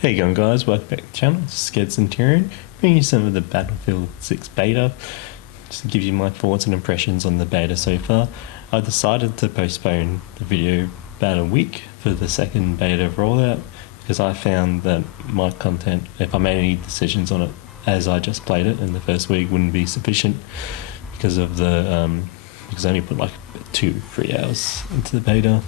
Hey going guys, welcome back to the channel. It's Scared Centurion, bringing you some of the Battlefield 6 beta. Just to give you my thoughts and impressions on the beta so far. I decided to postpone the video about a week for the second beta rollout because I found that my content, if I made any decisions on it as I just played it in the first week, wouldn't be sufficient because of the because I only put like 2-3 hours into the beta.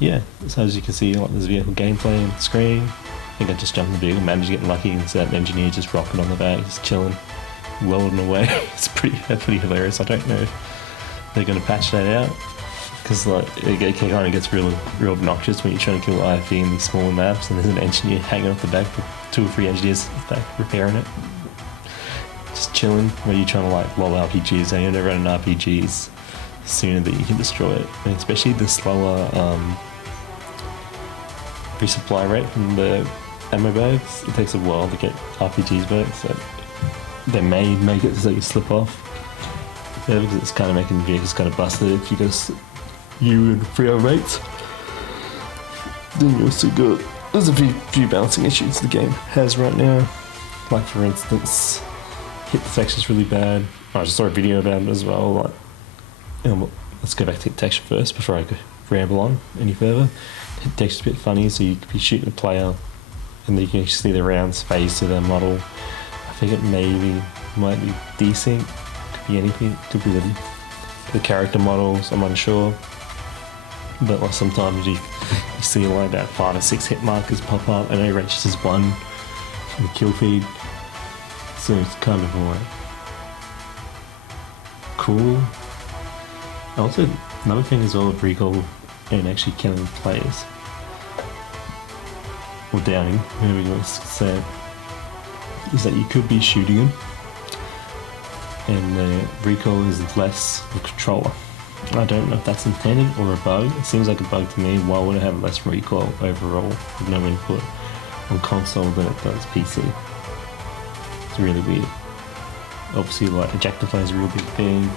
Yeah, so as you can see, like there's vehicle gameplay on the screen. I think I just jumped in the vehicle, managed to get lucky, and so that engineer just rocking on the back, just chilling, welding away. It's pretty hilarious. I don't know if they're going to patch that out because like it kind of gets real obnoxious when you're trying to kill IFE in these smaller maps, and there's an engineer hanging off the back with 2 or 3 engineers back repairing it, just chilling. Where you're trying to like lol RPGs, and you're running RPGs sooner that you can destroy it, and especially the slower resupply rate from the ammo bags. It takes a while to get RPGs back, so they may make it so you slip off. Yeah, because it's kind of making the vehicles kind of busted if you go you and 3 other mates. Then you're still good. There's a few balancing issues the game has right now. Like for instance, hit deflection's really bad. I just saw a video about it as well. Like, let's go back to texture first before I ramble on any further. Hit texture's a bit funny, so you could be shooting a player and then you can actually see the rounds phase to their model. I think it might be desync, could be anything, could be the character models, I'm unsure. But like sometimes you see like about 5 or 6 hit markers pop up and it registers 1 from the kill feed. So it's kind of like cool. Also, another thing as well with recall and actually killing players, or downing, whoever you want to say it, is that you could be shooting them and the recoil is less the controller. I don't know if that's intended or a bug. It seems like a bug to me. Why would it have less recoil overall with no input on console than it does PC? It's really weird. Obviously, like ejector is a real big thing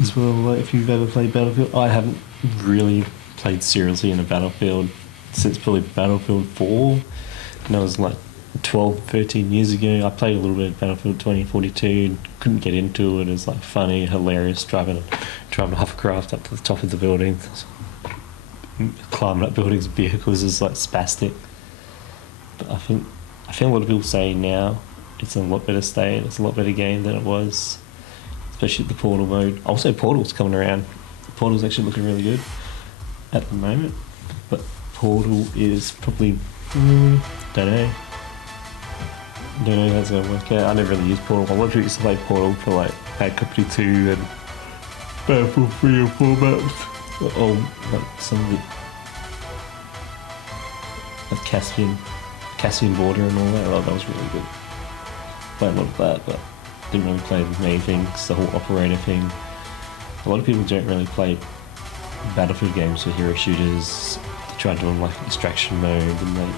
as well. Like if you've ever played Battlefield, I haven't really played seriously in a Battlefield since probably Battlefield 4, and that was like 13 years ago. I played a little bit of Battlefield 2042, couldn't get into it. It's like funny, hilarious, driving a hovercraft up to the top of the building, climbing up buildings with vehicles is like spastic. But I think a lot of people say now it's a lot better state, it's a lot better game than it was, especially the Portal mode. Also, Portal's coming around. Portal's actually looking really good at the moment, but Portal is probably, don't know how it's going to work out. I never really used Portal. A lot of people used to play Portal for like Bad Company 2 and Battlefield 3 or 4 maps. Or like some of the like Caspian Border and all that. Oh, that was really good. Played a lot of that, but didn't really play the main things, the whole operator thing. A lot of people don't really play Battlefield games for hero shooters. They try doing like extraction mode, and in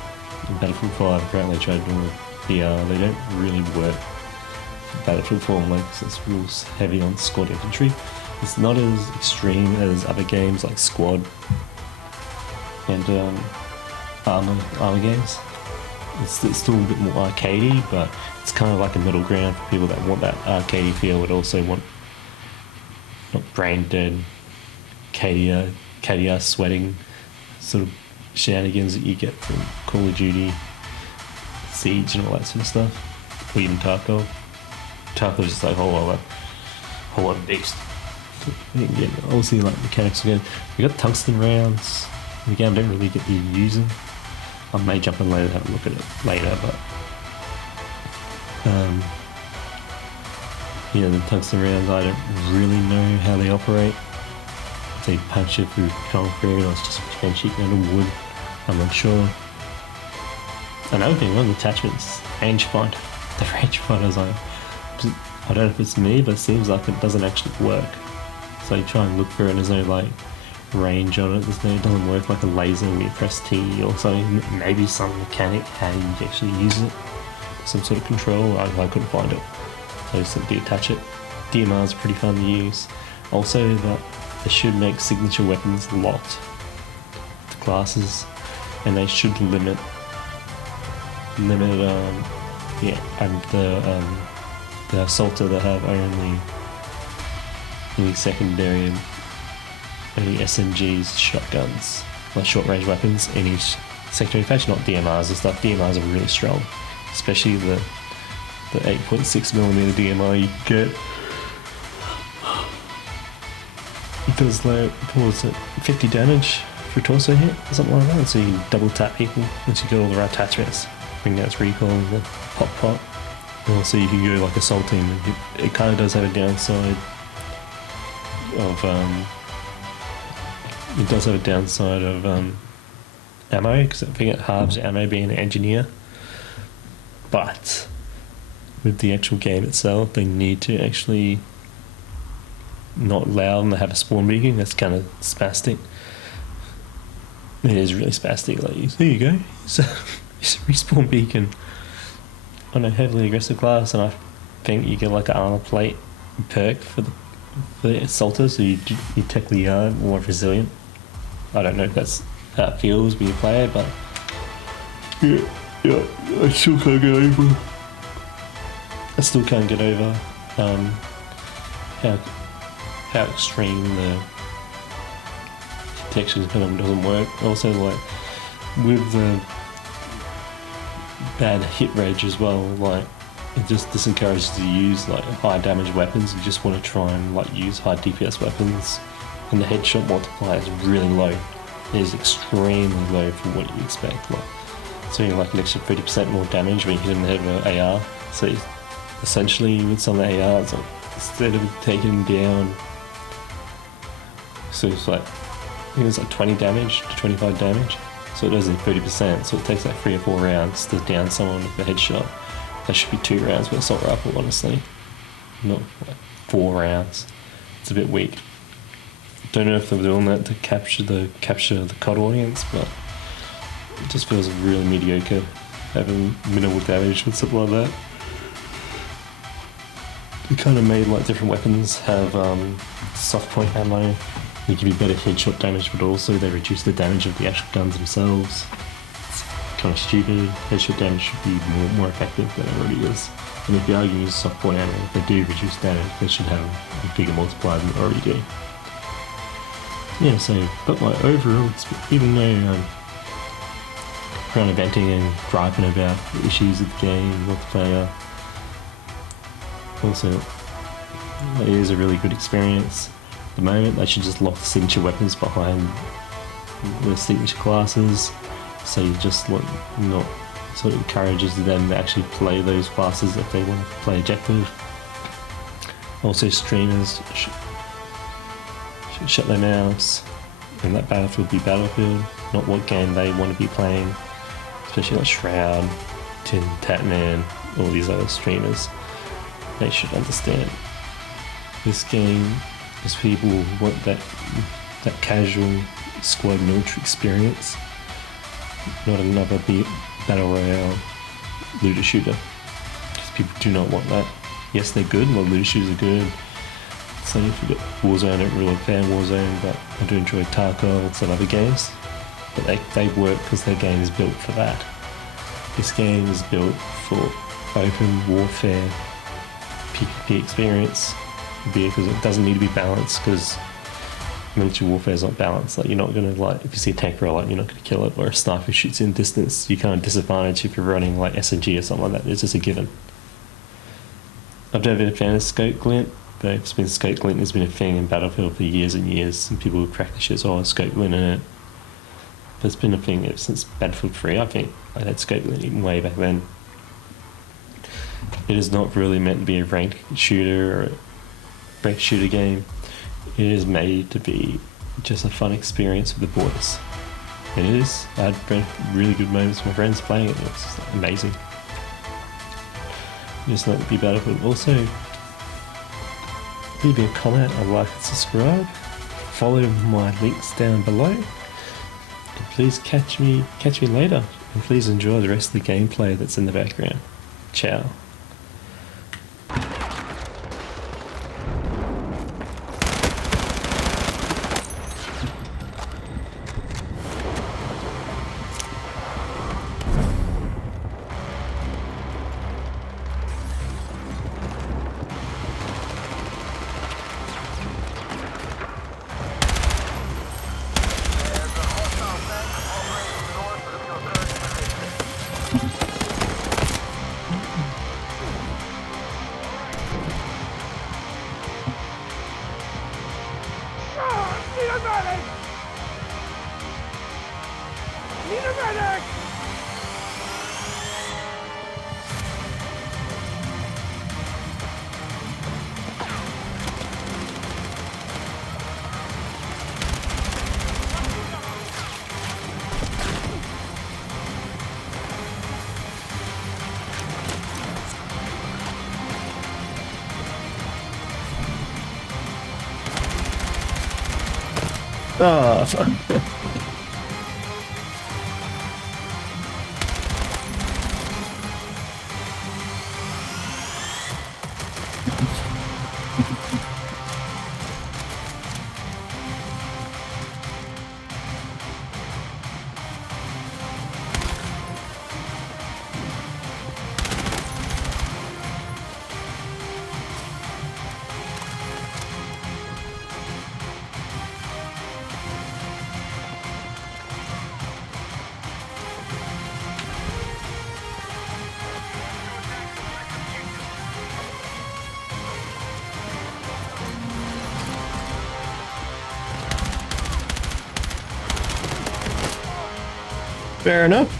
Battlefield 5 apparently they tried doing VR. They don't really work. Battlefield 4 like it's real heavy on squad infantry. It's not as extreme as other games like Squad and armor games. It's still a bit more arcadey, but it's kind of like a middle ground for people that want that arcadey feel but also want not brain dead KDR sweating sort of shenanigans that you get from Call of Duty, Siege and all that sort of stuff, or even Tarkov. Tarkov's just like a whole lot of beast. Yeah, obviously like mechanics again. We got tungsten rounds. Again, I don't really get to use them. I may jump in later to have a look at it later, but yeah, the tungsten rounds, I don't really know how they operate. If they punch it through concrete or it's just a sheet metal wood, I'm not sure. Another thing, one of the attachments, rangefinder. The rangefinder is like, I don't know if it's me, but it seems like it doesn't actually work. So you try and look for it and there's no like range on it. It doesn't work like a laser when you press T or something. Maybe some mechanic how you actually use it, some sort of control. I couldn't find it. I just didn't detach it. DMR is pretty fun to use. Also, that they should make signature weapons locked. The classes and they should limit the assaulter that have only secondary, only SMGs, shotguns, like short range weapons in each sector. In fact, not DMRs and stuff. DMRs are really strong, especially the 8.6mm DMR you get. It does like, what was it, 50 damage for a torso hit or something like that. So you can double tap people once you get all the right attachments. Bring out its recoil and the pop. And also you can go like assaulting. It kind of does have a downside of ammo, because I think it halves ammo being an engineer. But with the actual game itself, they need to actually not allow them to have a spawn beacon. That's kind of spastic. It is really spastic. Like, there you go. It's a respawn beacon on a heavily aggressive class, and I think you get like an armor plate perk for the assaulter, so you technically are more resilient. I don't know if that's how it feels when you play it, but yeah, I still can't get over. How extreme the detection doesn't work. Also, like with the bad hit rage as well, like it just disencourages you to use like high damage weapons. You just want to try and like use high DPS weapons, and the headshot multiplier is really low. It is extremely low for what you expect. Like, so you're like an extra 30% more damage when you hit him in the head with an AR. So essentially with some of the ARs, like, instead of taking down, so it's like, I think it's like 20 damage to 25 damage. So it does it 30%, so it takes like 3 or 4 rounds to down someone with a headshot. That should be 2 rounds with assault rifle, honestly. Not like 4 rounds. It's a bit weak. Don't know if they're doing that to capture the COD audience, but it just feels really mediocre having minimal damage and stuff like that. They kind of made like different weapons have soft point ammo. They give you better headshot damage, but also they reduce the damage of the actual guns themselves. It's kind of stupid. Headshot damage should be more effective than it already is. And if you are using soft point ammo, if they do reduce damage, they should have a bigger multiplier than they already do. Yeah, so, but like overall, even though kind of venting and griping about the issues of the game, multiplayer, also it is a really good experience. At the moment, they should just lock the signature weapons behind the signature classes, so you just not sort of encourages them to actually play those classes if they want to play objective. Also, streamers should shut their mouths and let Battlefield be Battlefield, not what game they want to be playing, especially like Shroud, Tin Tatman, all these other streamers. They should understand this game is people who want that casual squad military experience, not another battle royale looter shooter, because people do not want that. Yes, they're good, a lot of looter shooters are good. So if you've got Warzone, I don't really fan Warzone, but I do enjoy Tarkov and some other games. But they work because their game is built for that. This game is built for open warfare, PvP experience, because it doesn't need to be balanced, because military warfare is not balanced. Like, you're not going to, like, if you see a tank roll, like, you're not going to kill it, or a sniper shoots in distance, you can't disadvantage if you're running like SMG or something like that. It's just a given. I've never been a fan of scope glint. But it's been scope glint has been a thing in Battlefield for years and years, and people would crack the shit, oh, scope glint in it. But it's been a thing ever since Battlefield 3, I think. I had scope glint even way back then. It is not really meant to be a ranked shooter or a ranked shooter game. It is made to be just a fun experience with the boys. And it is. I had really good moments with my friends playing it. It's amazing. Just let it be Battlefield. Also, leave me a comment, a like and subscribe. Follow my links down below. And please catch me later. And please enjoy the rest of the gameplay that's in the background. Ciao. Oh, fuck. Fair enough.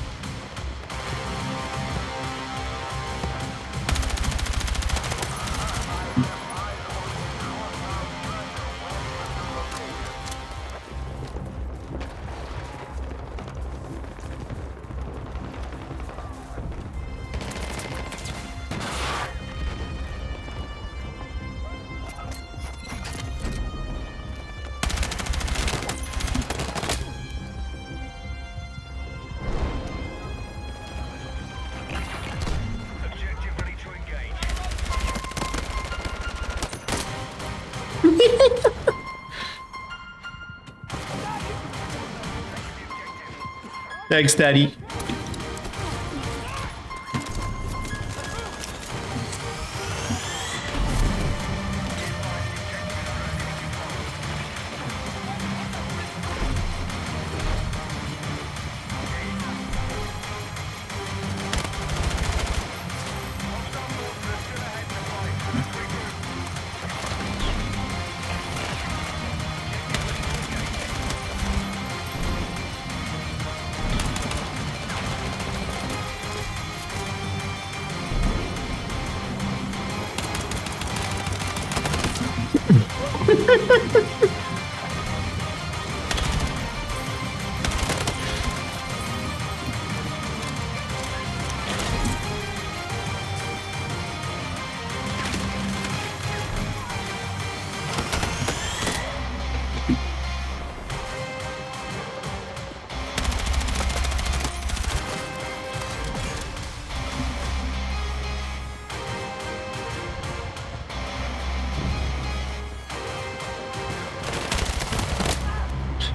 Thanks, Daddy.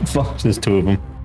Fuck, there's two of them.